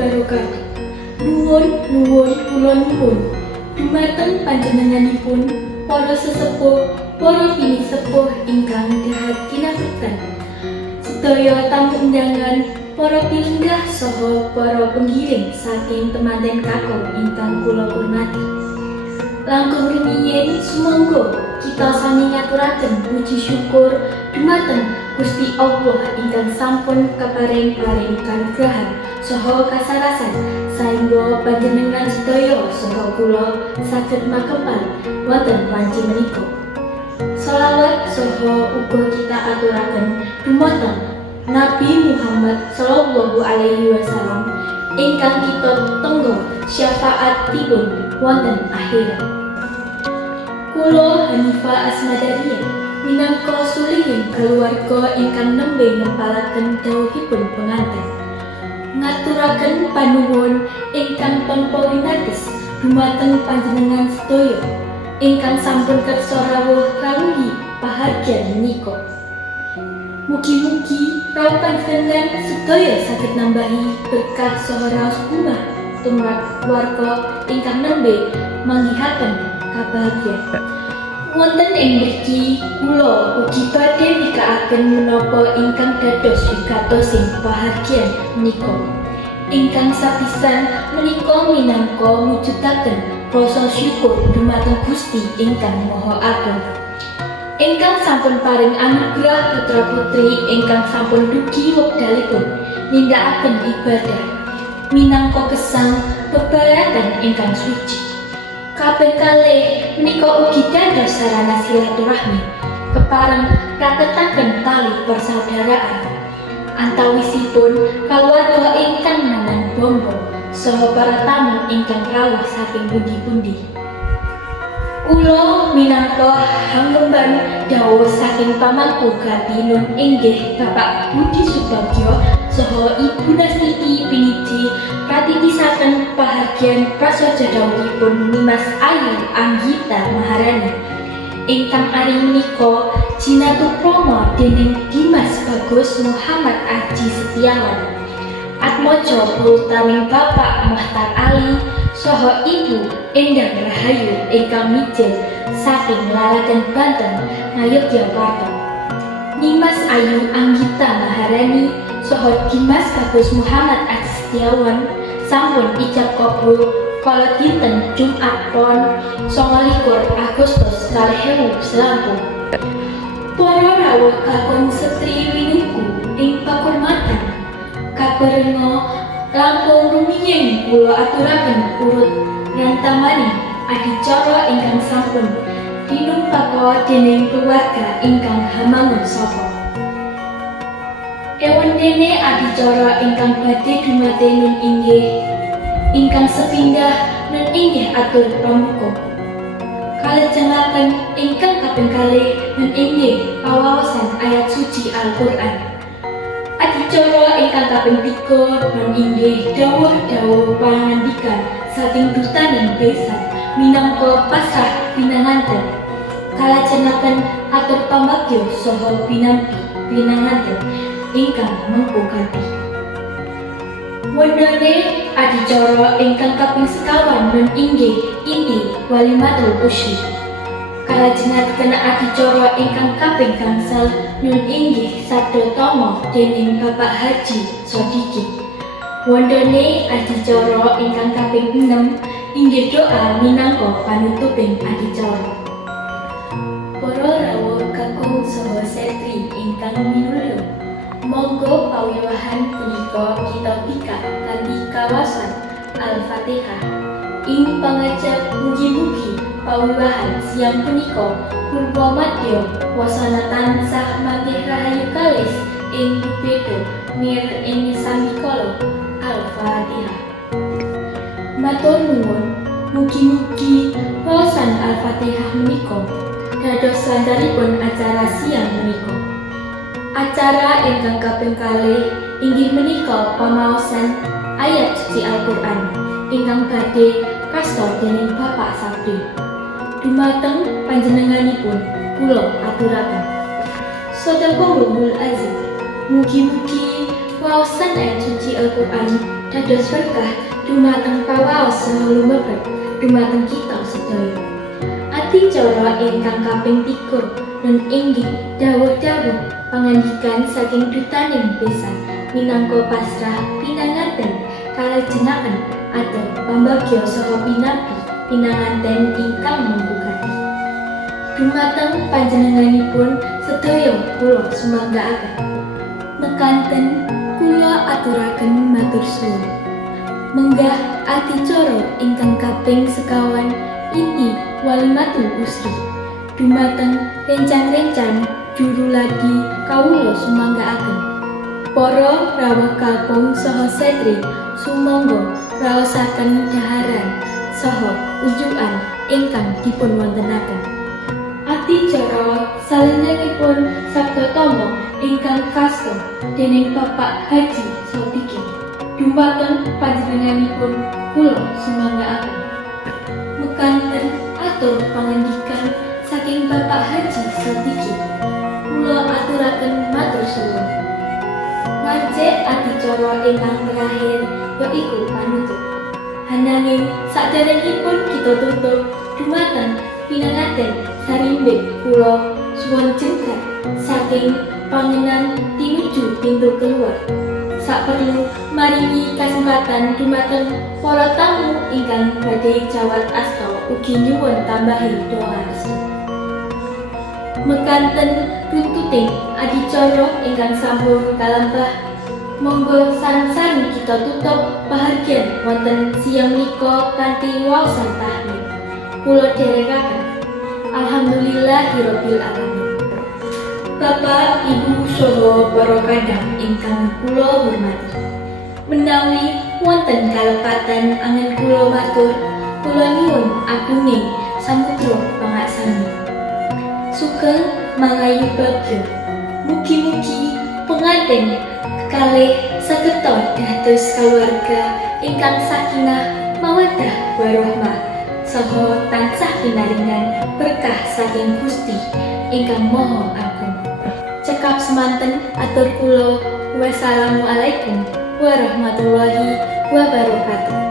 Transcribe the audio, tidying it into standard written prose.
wabarakatuh. Nuwun kula nuwun dumateng panjenenganipun para sesepuh, para bini sepuh ingkang dahat kinabektan, sedaya tamu undangan, para pinenggah saha para penggiring saking temanten kakung ingkang kula hormati. Langkung rumiyin sumangga kita sami ngaturaken puji syukur dumateng Gusti Allah ingkang sampun kaparing kanugrahan saha kasarasan saengga panjenengan sedaya saha kula saged makempal wonten wanci menika. Shalawat saha uga kita aturaken dumateng Nabi Muhammad sallallahu alaihi wasallam ingkang kita tenggo syafaatipun wonten akhirat. Kula Hanifah Asmadariyah minangka sulihin keluarga ingkang nembe nempalaken dawuhipun pengantin, ngaturaken panuwun ingkang tanpa winates dumateng panjenengan sedaya ingkang sampun kersa rawuh kawuhi pahargyan menika. Mugi-mugi rawuh panjenengan sedaya saged nambahi berkah saha raos bunga tumrap warga ingkang nembe manggihaken kabahagiaan. Wonten ing mriki kula ugi badhe nikaaken menapa ingkang dados wigatosing pahargyan menika. Ingkang sapisan menika minangka mujudaken rasa syukur dumateng Gusti ingkang Maha Agung, ingkang sampun paring anugrah putra-putri ingkang sampun dugi wekdalipun nindakaken ibadah minangka gesang bebaratan ingkang suci. Kaping kalih menika ugi dados sarana silaturahmi kepareng raketaken tali persaudaraan antawisipun kaluwarga ingkang nanan bombo saha para tamu ingkang rawuh saking pundi-pundi. Kula minangka hanggemban dawuh saking pamangku Gatinun inggih Bapak Budi Subagyo saha Ibu Nastiti Piniji pratitisaken pahargyan prasaja dawuhipun Nimas Ayu Anggita Maharani ingkang ari menika jinatukrama dening Dimas Bagus Muhammad Aji Setiawan, atmaja putaming Bapak Mohtar Ali saha Ibu Endang Rahayu ingkang mijil saking Lalagan Banten Ngayogyakarta. Nimas Ayu Anggita Maharani saha Dimas Bagus Muhammad Aji Setiawan sampun ijab kabul kala dinten Jumat Pon 29 Agustus 2020. Para rawuh kakung setri winungku ing pakurmatan, kabarenga langkung rumiyin kula aturaken urut rantamani adicara ingkang sampun tinumpaka dening keluarga ingkang hamangun sapa. Ewondene adicara ingkang badhe dumate nun inggih ingkang sepindah nun inggih atur pramuka. Kalajengaken ingkang kaping kalih nun inggih pawaosan ayat suci Al-Qur'an. Adicara ingkang kaping 3 nun inggih dawuh-dawuh pangandikan saking dutaning besan minangka pasrah pinanganten. Kalajengaken atur pambagyo saha pinampi pinanganten ingkang mengku kanthi. Wondone adicara ingkang kaping sekawan nun inggih inti walimatul usyi. Kalajengaken adicara ingkang kaping gangsal nun inggih sabda tama dening Bapak Haji Sodiki. Wondone adicara ingkang kaping 6 inggih doa minangka panutuping adicara. Para rawuh kakung saha setri ingkang minulung, monggo pawiwahan punika kita pikat kanthi kawasan Al-Fatihah. Ing pangajap mugi-mugi pawiwahan siang punika purba madya wasana tansah manggih rahayu kalis ing beda mir ing samikala. Al-Fatihah. Matur nuwun, mugi-mugi wawasan Al-Fatihah menika dados landaripun acara siang menika. Acara ingkang kaping kalih inggih menika pamaosan ayat suci Al-Qur'an ingkang badhe kasta dening Bapak Sabdi. Dumateng panjenenganipun kula aturaken. Sadaqallahul azim. Mugi-mugi Waosan ayat suci Al-Quran dados berkah dumateng pawaos saha lumebet dumateng kita sedaya. Adicara ingkang kaping 3 nun inggih dawuh-dawuh pangandikan saking dutaning pisan minangka pasrah pinanganten kalajengaken atur pambagya saha pinabi pinanganten ingkang membukati. Dumateng panjenenganipun sedaya kula sumanggaaken. Mekanten kula aturaken matur suwun. Menggah adicara ingkang kaping sekawan inti walimatul usri. Dumateng rencang-rencang juru ladi kawula sumanggaaken. Para rawuh kalkung saha setri sumangga raosaken dhaharan saha ujukan ingkang dipun wontenaken. Adicara salendangipun sabda tama ingkang kasta dening Bapak Haji Sodikin. Dumateng panjenenganipun kula sumanggaaken. Mekanten atur pangandikan saking Bapak Haji Sodikin. Kula aturaken matur suwun. Ngajek adicara ingkang terakhir yaiku panutup. Ananging saderengipun kita tutup dumateng pinanganten sarimbit kula suwun jengkat saking pangenan tinuju pintu keluar. Saperlu maringi kasempatan dumateng para tamu ingkang badhe jawat asta ugi nyuwun tambahi doa restu. Mekanten runtuting adicara ingkang sampun kalambah, monggo sareng-sareng kita tutup pahargyan wonten siang menika kanthi waosan tahmid. Kula dherekaken Alhamdulillahirabbil alamin. Bapak, Ibu, saha para kadang ingkang kula hormati. Menawi wonten kalepatan angen kula matur, kula nyuwun agunging samudra pangaksami. Sugeng mangayu bagya. Mugi-mugi pengantin kekalih sageta dados kaluarga ingkang sakinah mawaddah warahmah saha tansah pinaringan berkah saking Gusti ingkang Maha Agung. Cekap semanten atur kula wassalamualaikum warahmatullahi wabarakatuh.